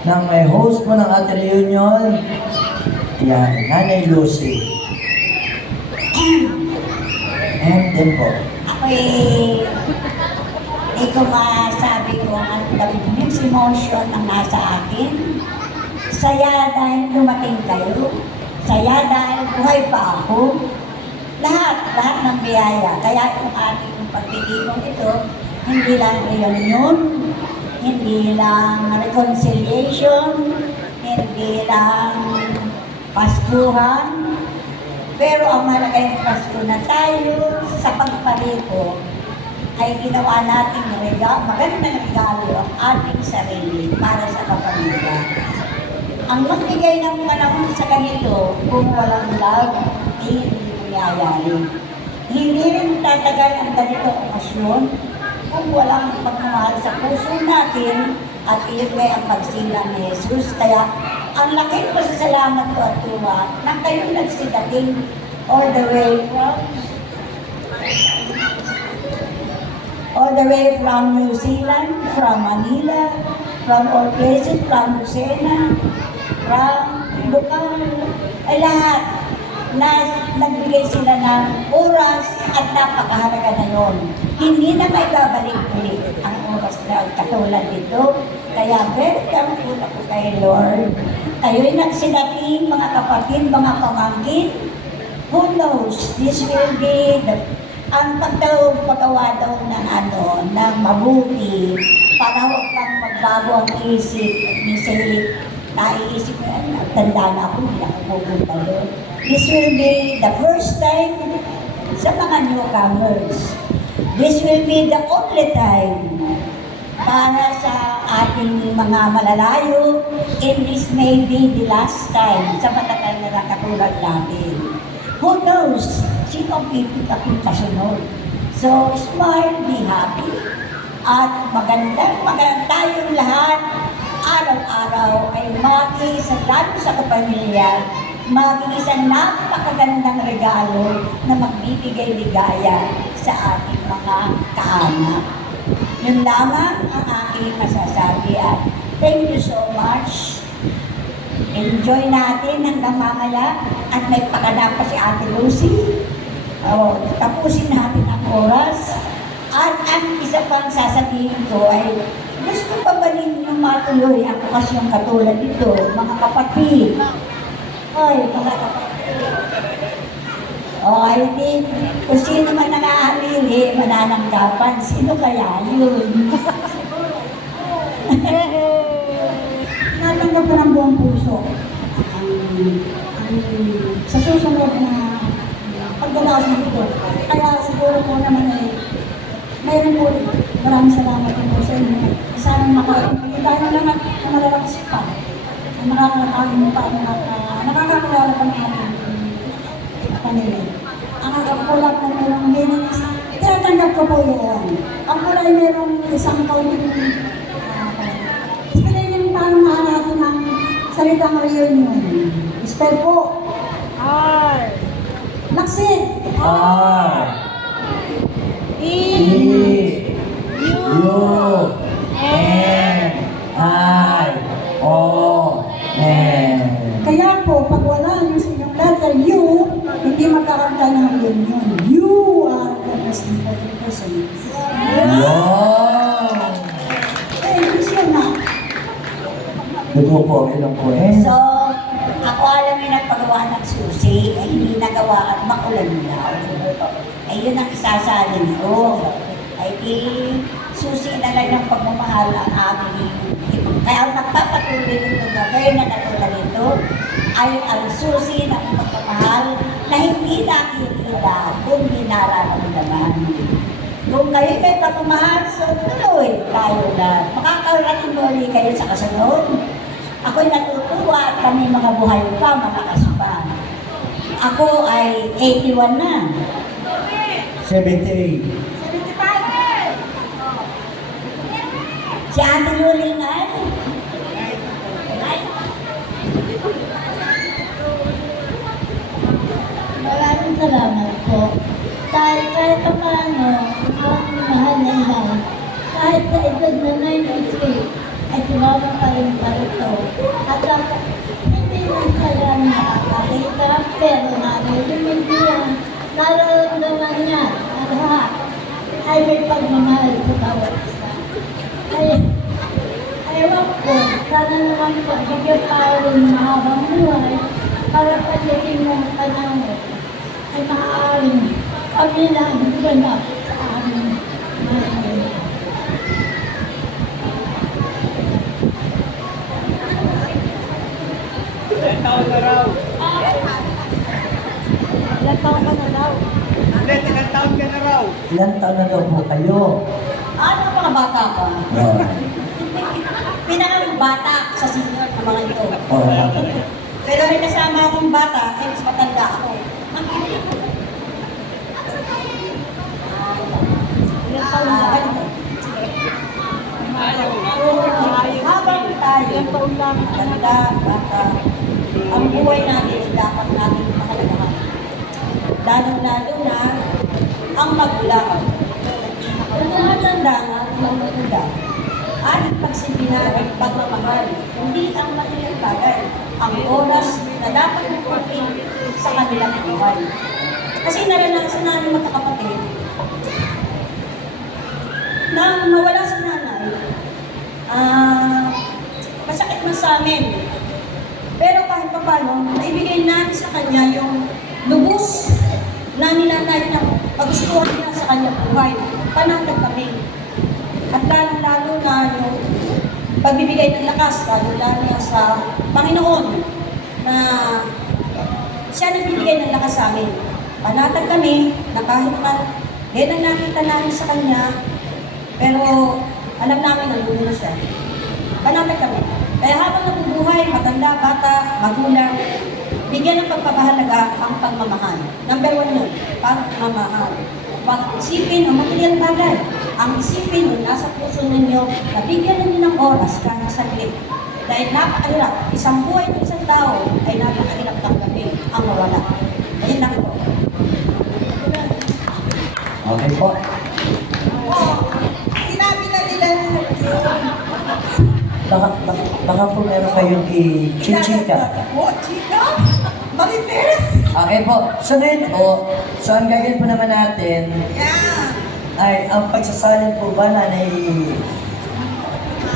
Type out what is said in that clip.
ng may host po ng ating reunion. Yan, Nanay Lucy. And din po. Ako'y hindi ko masabi kung ano daw mixed emotion ang nasa akin. Saya dahil dumating kayo. Saya dahil buhay pa ako. Lahat ng biyaya. Kaya yung ating pagtitipong ito, hindi lang reunion, hindi lang reconciliation, hindi lang Paskuhan, pero ang mahalaga yung Pasko na tayo sa pagparito ay ginawa natin magandang regalo ang ating sarili para sa kapamilya. Ang magbigay ng panahon sa ganito kung walang love, ay hindi mangyayari. Hindi rin tatagal ang ganitong okasyon kung walang pagmamahal sa puso natin at iyon ay ang pagsilang ni Jesus. Kaya ang laking pasasalamat ko at tuwa na kayo nagsidating all the way from New Zealand, from Manila, from all places, from Lucena, from Bukal, ay lahat na nagbigay sila ng oras at napakahalaga na yun. Hindi na may babalik ulit ang oras na katulad dito. Kaya very thankful ako kay Lord. Kayo'y nagsidating, mga kapatid, mga pamangkin. Who knows, this will be ang paggawa daw ng mabuti para huwag kang magbago ang isip. Minsan, naiisip ko, tanda na ako, hindi ako pupunta doon. This will be the first time sa mga newcomers. This will be the only time para sa ating mga malalayo, and this may be the last time sa matagal na katulad natin. Who knows? Sino ang pipit akong kasunod? So, smile, be happy, at magandang tayong lahat. Araw-araw ay mag-iisa, lalo sa kapamilya, mag-iisang napakagandang regalo na magbibigay ligaya sa ating mga kaanak. Yun lamang ang aking masasabi at thank you so much. Enjoy natin hanggang mamaya at may pakanap pa si Ate Lucy. Tapusin natin ang oras. At ang isa pang sasabihin ko ay gusto pa ba ninyo matuloy ang okasyong katulad nito, mga kapatid? Ay, mga kapatid. I think kung sino man nangahalili, manananggapan, sino kaya yun? Natanggap ko ng buong puso sa susunod na pagdadaos ng ito. Kaya siguro po naman mayroon po maraming salamat po sa inyo. Sana makarating kayo dahil naman na malalakas pa. Nakakakalim pa nakakakilala pa ng ating kanila. Ang agapulak na mayroong linis, tinatanggap ko po yun. Ang kulay mayroong isang kaunting spelling paano natin ang salitang reunion. Spell po. R. Laksin. R. E. U. N. I. O. N. Kaya po, pag wala yung letter U, hindi magkaroon tayo ng reunion. You are the most important person. Wow! Yun na. Ito po, ilang po eh. So, ako alam yung nagpagawa ng susi, ay hindi nagawa at makulan daw. Ay yun ang isasalin ko. Ay di, susi na lang ng pagmamahal ang aming. Kaya nagpapatuloy nito na kayo na katulad nito ay ang susi ng pagmamahal na hindi nakikita kundi nararamdaman. Kung kayo may pagmamahal, so tuloy tayo na. Makakarating muli kayo sa kasunod. Ako'y natutuwa at kami mga buhay pa, malakas pa. Ako ay 81 na. 78. 75. Si Ate Luling ay? Maraming salamat po. Kahit pa paano, ang mahal na ilan. Kahit sa edad na 93, ay sinonong pa ito. At hindi man kaya nakakakita, pero narinig niya, nararamdaman niya na lahat ay may pagmamahal sa bawat isa. Ewan ko, sana naman po, bigyan pa rin mahabang buhay para pagdating ng panahon ay maaaring kami lang ganap sa aming mahal. Ilan taon na raw? Ilan taon ka na daw? Ilan taon ka na raw? Ilan taon na daw po kayo? Ano mga bata pa? Oh. Pinakang bata sa senior na mga ito. Oh. Pero may kasama akong bata, ay mas matanda ako. Ilan taon na? Habang tayo, matanda, bata, ang buhay natin ay dapat natin mahalagahan. Lalo-lalo na ang magulang. Kung tumatanda nga ang magulang, ating pagsilbihan at pagmamahal, hindi ang material bagay, ang oras na dapat natin sa kanilang buhay. Kasi naranasan namin magkakapatid na mawala si nanay, masakit man sa amin. Pero kahit pa paano, naibigay natin sa kanya yung lubos na nilanay na paggustuhan niya sa kanyang buhay. Panatag kami. At lalo na yung pagbibigay ng lakas, lalo na sa Panginoon, na siya nagbibigay ng lakas sa amin. Panatag kami na kahit man ganyan ang nakita namin sa kanya, pero alam namin na na siya. Panatag kami. Kaya habang nabubuhay, matanda, bata, magulang, bigyan ng pagpapahalaga ang pagmamahal. Number 1 yun, pagmamahal. Huwag isipin ang material bagay. Ang isipin yung nasa puso ninyo na bigyan ninyo ng oras kahit saglit. Dahil napakahirap, isang buhay ng isang tao ay napakahirap tanggapin ang mawala. Ayun lang po. Okay po. Sinabi na nila Baka po meron kayong i-chichika. Oh, chika? Marites? Okay po. So ngayon po, so ang gagawin po naman natin Yeah. ay ang pagsasalin po ba na